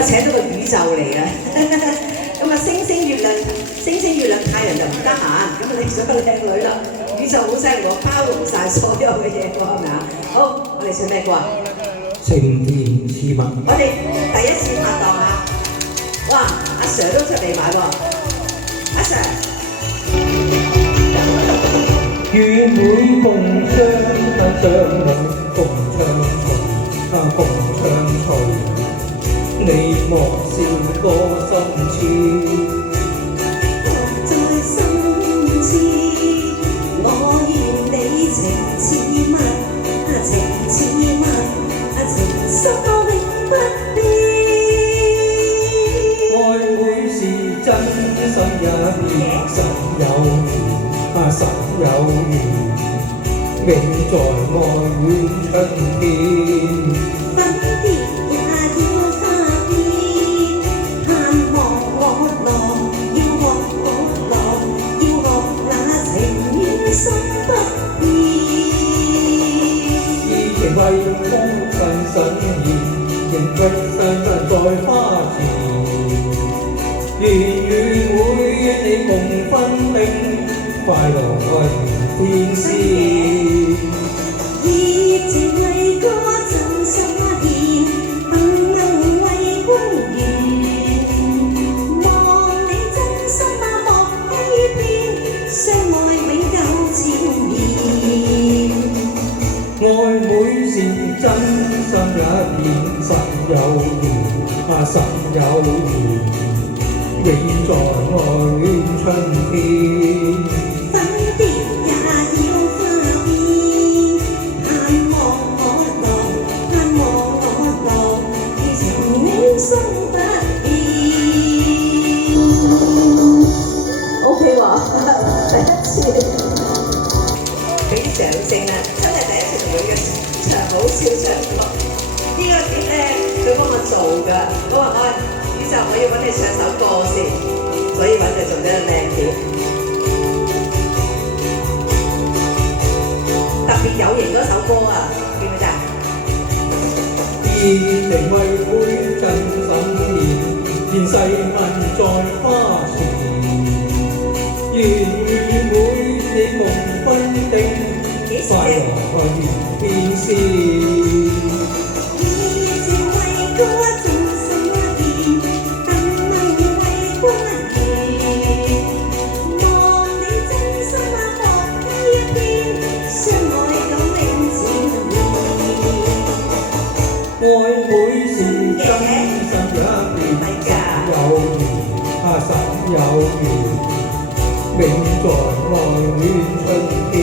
日請咗個宇宙嚟嘅，咁啊星星月亮太陽就唔得閒，咁啊你想個靚女啦，宇宙好犀利喎，包容晒所有嘅嘢喎，係咪啊？好，我哋唱咩歌啊？晴天似墨。我哋第一次拍檔啊！哇，阿 Sir 都出嚟買喎，阿 Sir。願會共相相擁，共暢隨，共暢隨。你莫笑多心切。在心切，我願你情似蜜，情似蜜，情深永不變。愛會是真心一片，實有緣，實有緣，永在愛戀春天。粉蝶也要花變，盼望我浪，要學我浪，要學那情願心不變。以情為風更實現，仍卻散散在花前。願與會你共分定，快樂為天使。熱情為歌真心獻，能為君圓。望你真心莫欺騙，相愛永久纏綿。愛每是真心一片，實有緣，實有緣，永在愛戀春天。粉蝶也要花變，盼望我浪，盼望我浪，如情永心不變。OK 喎，第一次俾啲掌聲啊！真係第一次同佢嘅場好笑場喎。呢個碟咧，佢幫我做㗎。我話宇宙，我要揾你唱首歌先，所以揾佢做咗個靚碟。特別有型嗰首歌啊，記唔記得啊？以情為會真心獻，現世問在花前。願與會你共分定，快樂去變先。愛會是真心一片，實有緣，實有緣，永在愛戀春天。